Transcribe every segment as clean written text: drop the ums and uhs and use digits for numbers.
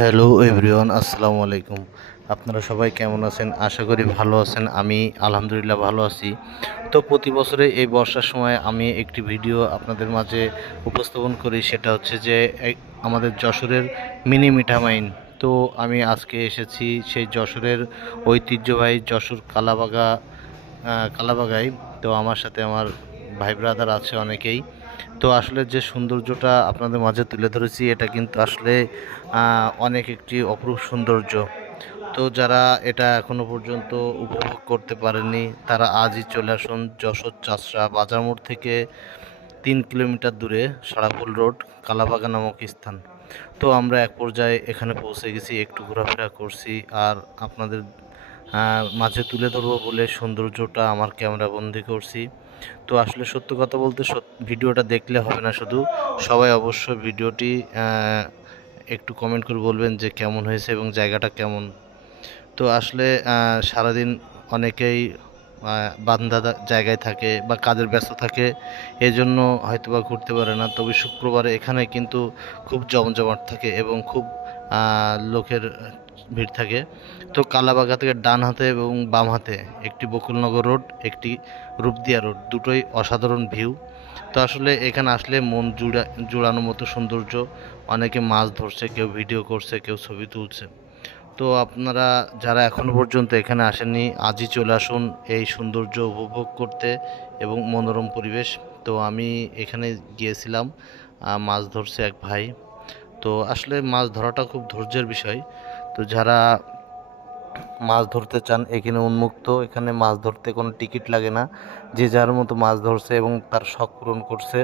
Hello everyone, আসসালামু আলাইকুম। আপনারা সবাই কেমন আছেন? আশা করি ভালো আছেন। আমি আলহামদুলিল্লাহ ভালো আছি। তো প্রতি বছরে এই বর্ষার সময় আমি একটি ভিডিও আপনাদের মাঝে উপস্থাপন করি, সেটা হচ্ছে যে আমাদের যশোরের মিনি মিঠামাইন। তো আমি আজকে এসেছি সেই যশোরের ঐতিহ্যবাহী যশোর কালাবাগায়। তো আমার সাথে আমার ভাই ব্রাদার আছে অনেকেই। তো আসলে যে সৌন্দর্যটা আপনাদের মাঝে তুলে ধরেছি, এটা কিন্তু আসলে অনেক একটি অপরূপ সৌন্দর্য। তো যারা এটা এখনো পর্যন্ত উপভোগ করতে পারেননি, তারা আজই চলে আসুন যশোর চাষড়া বাজার মোড় থেকে 3 কিলোমিটার দূরে সারাপুল রোড, কালাবাগা নামক স্থান। তো আমরা এক পর্যায়ে এখানে পৌঁছে গেছি, একটু ঘোরাফেরা করছি আর আপনাদের মাঝে তুলে ধরবো বলে সৌন্দর্যটা আমার ক্যামেরা বন্দি করছি। তো আসলে সত্য কথা বলতে ভিডিওটা দেখলে হবে না শুধু, সবাই অবশ্যই ভিডিওটি একটু কমেন্ট করে বলবেন যে কেমন হয়েছে এবং জায়গাটা কেমন। তো আসলে সারাদিন অনেকেই বান্দা জায়গায় থাকে বা কাজের ব্যস্ত থাকে, এজন্য হয়তোবা ঘুরতে পারে না। তবে শুক্রবারে এখানে কিন্তু খুব জমজমাট থাকে এবং খুব লোকের ভিড় থাকে। তো কালাবাগা থেকে ডান হাতে এবং বাম হাতে একটি বকুলনগর রোড, একটি রূপদিয়া রোড, দুটোই অসাধারণ ভিউ। তো আসলে এখানে আসলে মন জুড়ানোর মতো সৌন্দর্য। অনেকে মাছ ধরছে, কেউ ভিডিও করছে, কেউ ছবি তুলছে। তো আপনারা যারা এখনো পর্যন্ত এখানে আসেননি, আজই চলে আসুন এই সৌন্দর্য উপভোগ করতে এবং মনোরম পরিবেশ। তো আমি এখানে গিয়েছিলাম, মাছ ধরছে এক ভাই। তো আসলে মাছ ধরাটা খুব ধৈর্যের বিষয়। তো যারা মাছ ধরতে চান, এখানে উন্মুক্ত, এখানে মাছ ধরতে কোনো টিকিট লাগে না। যে যার মতো মাছ ধরছে এবং তার শখ পূরণ করছে।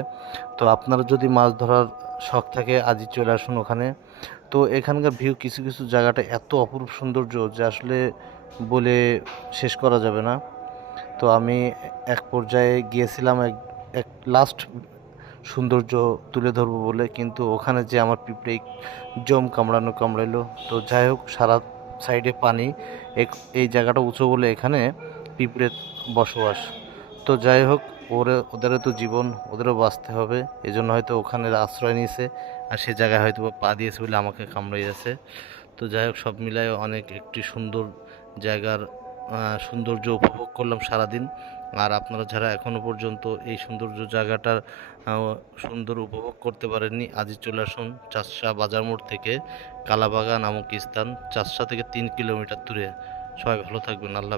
তো আপনারা যদি মাছ ধরার শখ থাকে, আজই চলে আসুন ওখানে। তো এখানকার ভিউ, কিছু কিছু জায়গাটা এত অপরূপ সৌন্দর্য যে আসলে বলে শেষ করা যাবে না। তো আমি এক পর্যায়ে গিয়েছিলাম এক এক লাস্ট সৌন্দর্য তুলে ধরবো বলে, কিন্তু ওখানে যে আমার পিঁপড়ে কামড়াইলো। তো যাই হোক, সারা সাইডে পানি, এই জায়গাটা উঁচু বলে এখানে পিঁপড়ের বসবাস। তো যাই হোক, ওদেরও তো জীবন, ওদেরও বাঁচতে হবে, এজন্য হয়তো ওখানে আশ্রয় নিয়েছে। আর সে জায়গায় হয়তো পা দিয়েছে বলে আমাকে কামড়াইয়াছে। তো যাই হোক, সব মিলায় অনেক একটি সুন্দর জায়গার সৌন্দর্য উপভোগ করলাম সারাদিন। আর আপনারা যারা এখনও পর্যন্ত এই সৌন্দর্য জায়গাটার সুন্দর উপভোগ করতে পারেননি, আজই চলে আসুন চাষা বাজার মোড় থেকে কালাবাগা নামক স্থান, চাষা থেকে 3 কিলোমিটার দূরে। সবাই ভালো থাকবেন। আল্লাহ।